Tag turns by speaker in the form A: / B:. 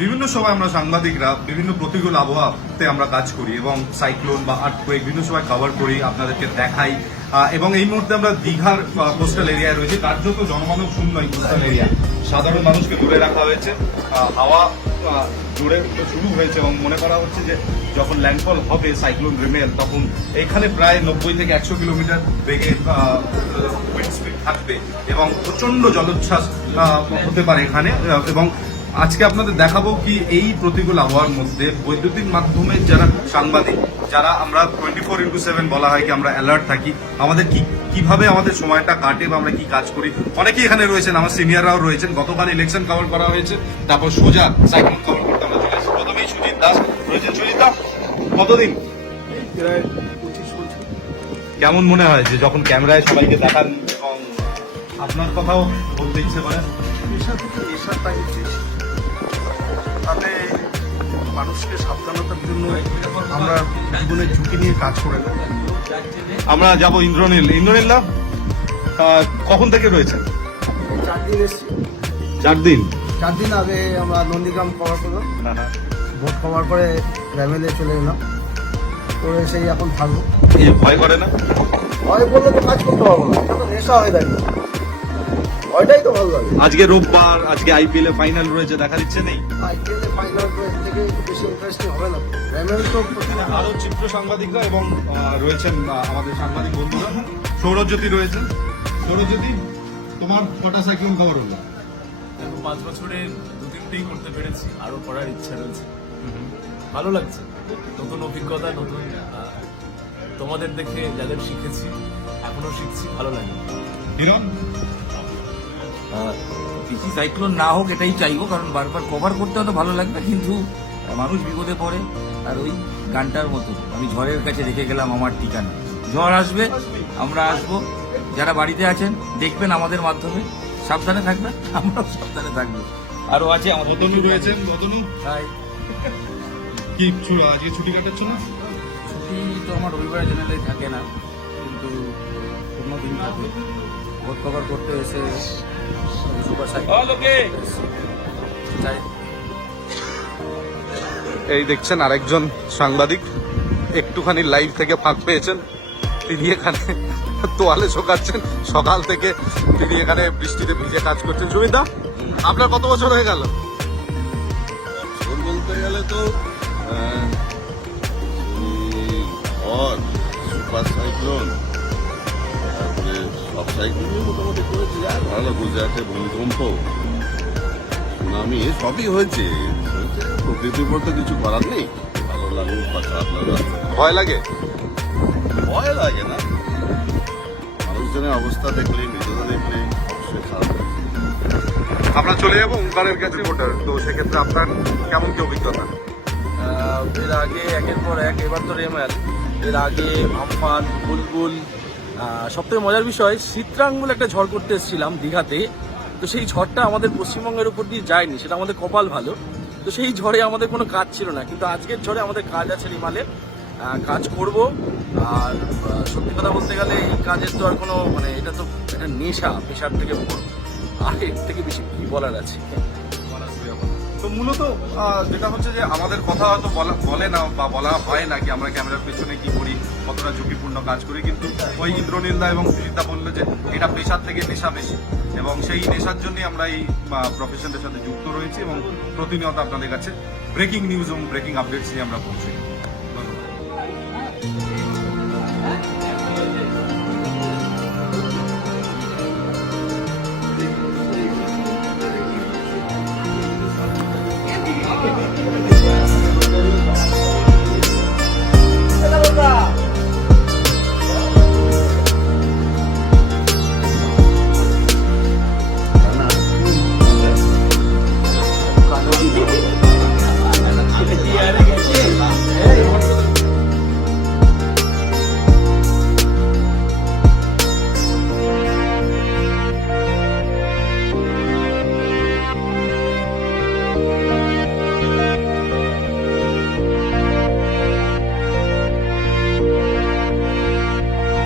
A: বিভিন্ন সময় আমরা সাংবাদিকরা বিভিন্ন প্রতিকূল আবহাওয়াতে আমরা কাজ করি এবং সাইক্লোন বা আর্থকোয়েক বিভিন্ন সময় কভার করি, আপনাদেরকে দেখাই। এবং এই মুহূর্তে আমরা দীঘার কোস্টাল এরিয়ায় রয়েছি। কার্যত জনমানব শূন্য এই কোস্টাল এরিয়া সাধারণ মানুষকে দূরে রাখা হয়েছে। হাওয়া জোরে শুরু হয়েছে এবং মনে করা হচ্ছে যে যখন ল্যান্ডফল হবে সাইক্লোন রিমেল, তখন এখানে প্রায় নব্বই থেকে একশো কিলোমিটার বেগে থাকবে এবং প্রচণ্ড জলোচ্ছ্বাস হতে পারে এখানে। এবং আজকে আপনাদের দেখাবো কি এই প্রতিকূল আবহাওয়ার মধ্যে বৈদ্যুতিক মাধ্যমে যারা সাংবাদিক যারা আমরা টোয়েন্টি ফোর ইন্টু সেভেন বলা হয় কি আমরা অ্যালার্ট থাকি আমাদের কি কীভাবে আমাদের সময়টা কাটে বা আমরা কি কাজ করি অনেকেই এখানে রয়েছেন আমার সিনিয়ররাও রয়েছেন গতকাল ইলেকশন কভার করা হয়েছে তারপর সোজা সাইক্লোন কভার করতে আমরা চলে এসেছি প্রথমেই সুজিত দাস রয়েছেন। সুজিত দাস কতদিন? কেমন মনে হয় যে যখন ক্যামেরায় সবাইকে দেখান এবং আপনার কথাও বলতে ইচ্ছে করে?
B: থেকে তাতে মানুষকে সাবধানতার জন্য আমরা জীবনের ঝুঁকি নিয়ে কাজ করে থাকি
A: আমরা যাব ইন্দ্রনীল। ইন্দ্রনীল কখন থেকে রয়েছেন?
B: চার দিন এসছি।
A: চার দিন?
B: চার দিন আগে আমরা নন্দীগ্রাম কভার করলাম। ভোট কভার করে র্যামেলে চলে এলাম। করে সেই এখন থাকব।
A: ভয় করে না?
B: ভয় বললে তো কাজ করতে পারব না। নেশা হয়ে দাঁড়িয়ে। ভয়টাই তো ভালো লাগে।
A: আজকে রোববার আজকে আইপিএল এ ফাইনাল রয়েছে দেখা দিচ্ছে নেই?
B: আইপিএলে ফাইনাল থেকে বেশি ইন্টারেস্টিং হবে না। র্যামেল তো
A: আরও চিত্র সাংবাদিকরা এবং রয়েছেন আমাদের সাংবাদিক বন্ধুরা। সৌরজ্যোতি রয়েছেন। সৌরজ্যোতি তোমার কটা সাইক্লোন খবর হলো?
C: পাঁচ বছরে দু তিনটেই করতে পেরেছি আরও করার ইচ্ছা রয়েছে। ভালো লাগছে। নতুন অভিজ্ঞতা নতুন তোমাদের দেখে যাদের শিখেছি এখনও শিখছি ভালো লাগে।
A: হিরণ?
D: পিসি সাইক্লোন না হোক এটাই চাইব কারণ বারবার কভার করতে হয়তো ভালো লাগবে কিন্তু মানুষ বিপদে পড়ে আর ওই গানটার মতো। আমি ঝড়ের কাছে রেখে গেলাম আমার ঠিকানা। ঝড় আসবে আমরা আসব। যারা বাড়িতে আছেন দেখবেন আমাদের মাধ্যমে। সাবধানে থাকবেন আমরাও সাবধানে থাকব। আরও আছে আমাদের
A: রতনু রয়েছেন
D: তাই
A: কি আজকে ছুটি কাটাচ্ছ না?
D: ছুটি তো আমার রবিবার জেনারেলি থাকে না কিন্তু অন্য দিন থাকে। ভোট কভার করতে এসে সুপার
A: এই দেখছেন আরেকজন সাংবাদিক একটুখানি লাইভ থেকে ফাঁক পেয়েছেন। তিনি এখানে তোয়ালে শোকাচ্ছেন। সকাল থেকে তিনি এখানে বৃষ্টিতে ভিজে কাজ করছেন। সুবিধা আপনার কত বছর হয়ে গেল?
E: বলতে গেলে তো সুপার সাইক্লোন সাইক্লোনই মোটামুটি করেছে আর ভালো গুজরাটে ভূমিকম্প সুনামি সবই হয়েছে। হয়েছে। প্রকৃতির উপর তো কিছু করার নেই। ভালো লাগুক বা খারাপ লাগুক
A: ভয় লাগে।
E: ভয় লাগে না। মানুষজনের অবস্থা দেখলে নিজেরা দেখলে অবশ্যই খারাপ লাগে।
A: আমরা চলে যাব ওঙ্কারের কাছে রিপোর্টার তো সেক্ষেত্রে আপনার কেমন কি অভিজ্ঞতা?
F: এর আগে একের পর এক এবার তো রেমাল। এর আগে আমফান বুলবুল সব থেকে মজার বিষয় চিত্রাং বলে একটা ঝড় করতে এসেছিলাম দীঘাতে। তো সেই ঝড়টা আমাদের পশ্চিমবঙ্গের উপর দিয়ে যায়নি, সেটা আমাদের কপাল ভালো। তো সেই ঝড়ে আমাদের কোনো কাজ ছিল না, কিন্তু আজকের ঝড়ে আমাদের কাজ আছে রিমালে কাজ করব, আর সত্যি কথা বলতে গেলে এই কাজের তো আর কোনো মানে এটা তো একটা নেশা, পেশার থেকে আর এর থেকে বেশি কি বলার আছে?
A: তো মূলত যেটা হচ্ছে যে আমাদের কথা হয়তো বলা না বা বলা হয় না কি আমরা ক্যামেরার পেছনে কি করি, কতটা ঝুঁকিপূর্ণ কাজ করি, কিন্তু ওই ইন্দ্রনীলদা এবং সুজিতা বলল যে এটা পেশার থেকে নেশা বেশি। এবং সেই নেশার জন্যই আমরা এই প্রফেশনের সাথে যুক্ত রয়েছি এবং প্রতিনিয়ত আপনাদের কাছে ব্রেকিং নিউজ এবং ব্রেকিং আপডেটস নিয়ে আমরা পৌঁছাই।